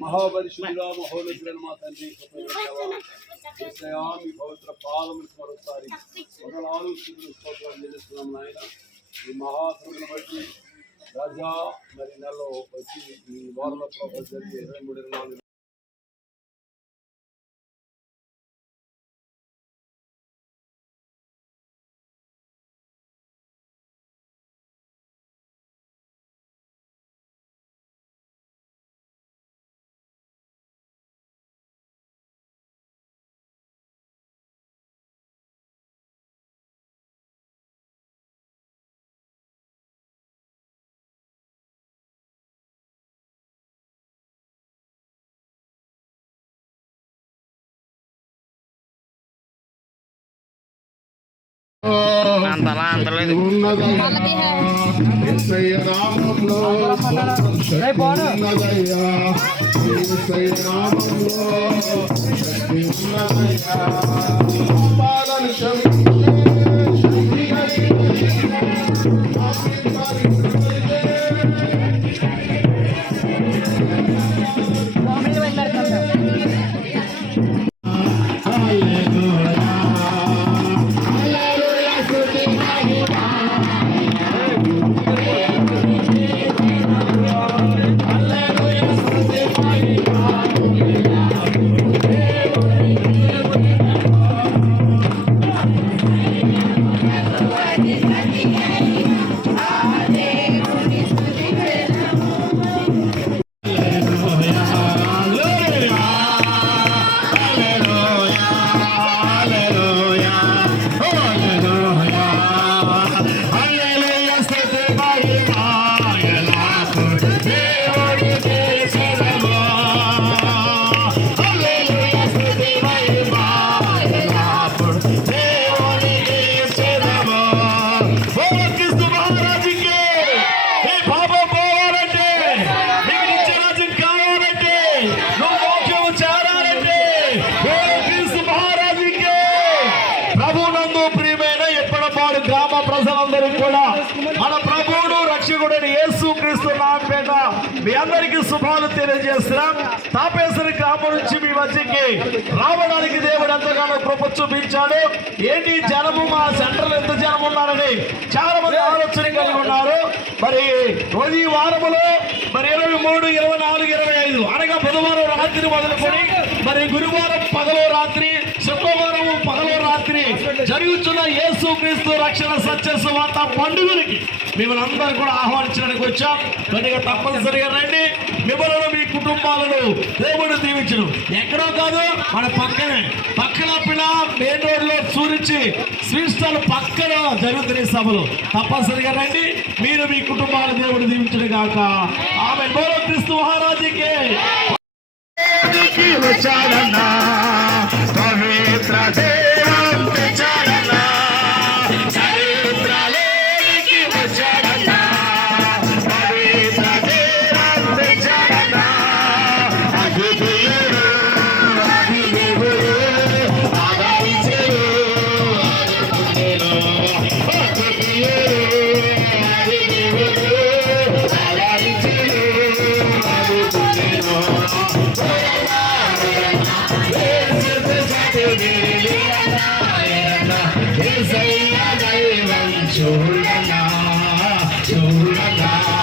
మహాపరిశుద్ధుడా మహోన్నతుడైన మా తండ్రి మీ పవిత్ర పాదములకు మరొకసారి వందనాలు స్తోత్రాలు నాయన. ఈ మహాత్ములను బట్టి రాజా మరి నెలలో వచ్చి ఈ వారంలో జరిగే ఇరవై మూడు ఇరవై నాలుగు అంతలా అంతలేదు క్రీస్తు యేసుక్రీస్తు యేసు నామపేట మీ అందరికీ శుభాలు తెలియజేస్తున్నాం. తాపేశ్వరి గ్రామం నుంచి మీ మధ్యకి రావడానికి దేవుడు ఎంతగానో కృప చూపించాడు. ఏంటి జనము? మా సెంటర్ ఎంత జనం ఉన్నారని చాలా మంది ఆలోచన కలిగి ఉన్నారు. మరి రోజు ఈ వారములో మరి ఇరవై మూడు ఇరవై లేదు. అనగా బుధవారం రాత్రి మొదలుకొని మరి గురువారం పగలో రాత్రి శుక్రవారం పగలో రాత్రి జరుగుతున్న యేసు క్రీస్తు రక్షణ సత్య సువార్త పండుగలకి మిమ్మల్ని అందరూ కూడా ఆహ్వానించడానికి వచ్చాం. కొద్దిగా తప్పనిసరిగా రండి. కుటుంబాలను దేవుడు దీవించను. ఎక్కడో కాదు మన పక్కనే. పక్కన పిల్ల మెయిన్ రోడ్లో సూరించి శ్రీష్టాలు పక్కన జరుగుతున్న సభలు. తప్పనిసరిగా రండి. మీరు మీ కుటుంబాల దేవుడు దీవించను గాక. ఆమె గౌరవ క్రీస్తు మహారాజుకి. వచ్చాడన్నా. show da